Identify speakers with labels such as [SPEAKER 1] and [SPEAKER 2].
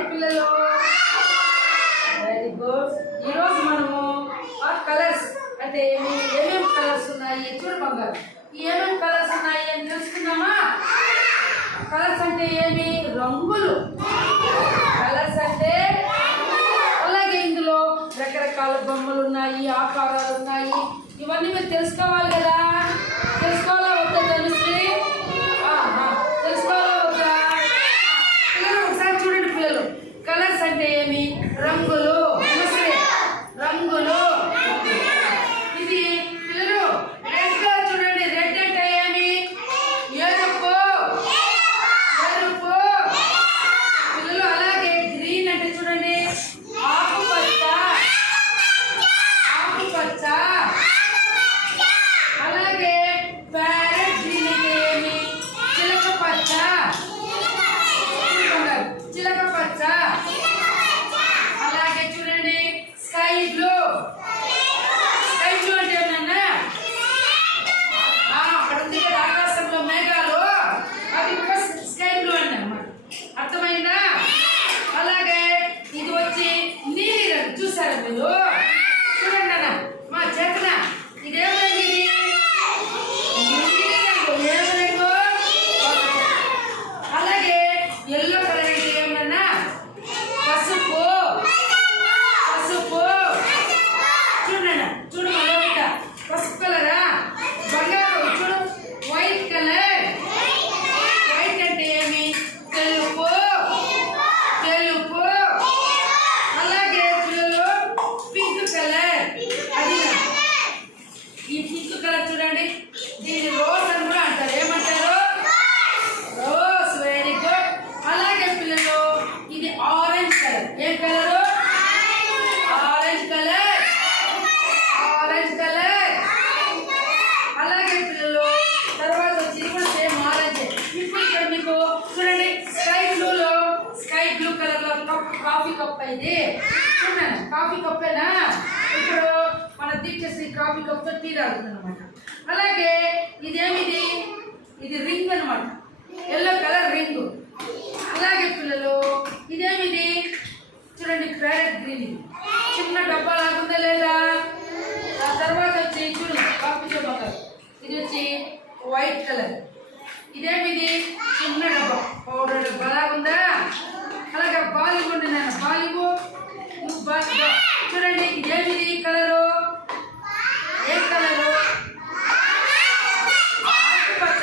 [SPEAKER 1] Hi పిల్లలు. Very good ఈరోజు మనము ఆ కలర్స్ అంటే ఏమి ఏమేమి కలర్స్ ఉన్నాయి చూడు బంగారు. ఏమేమి కలర్స్ ఉన్నాయి అని తెలుసుకుందామా? కలర్స్ అంటే ఏమి? రంగులు. కలర్స్ అంటే అలాగే ఇందులో రకరకాల బొమ్మలు ఉన్నాయి ఆకారాలు ఉన్నాయి. ఇవన్నీ మీరు తెలుసుకోవాలి కదా? తెలుసుకోవాలి necessariamente. కప్ ఇది కాఫీ కప్పేనా? ఇప్పుడు మనం తీర్చేసి కాఫీ కప్తో టీ తాగుతుంది అలాగే ఇదేమిది? ఇది రింగ్ అనమాట ఎల్లో కలర్ రింగ్. అలాగే పిల్లలు ఇదేమిది? చూడండి క్యారెట్ గ్రీన్ చిన్న డబ్బా లాగుందా లేదా? నేను బాలివు నువ్వు బాలి చూడండి ఇదేమిది కలరు? ఏ కలరు? ఆకుపచ్చ.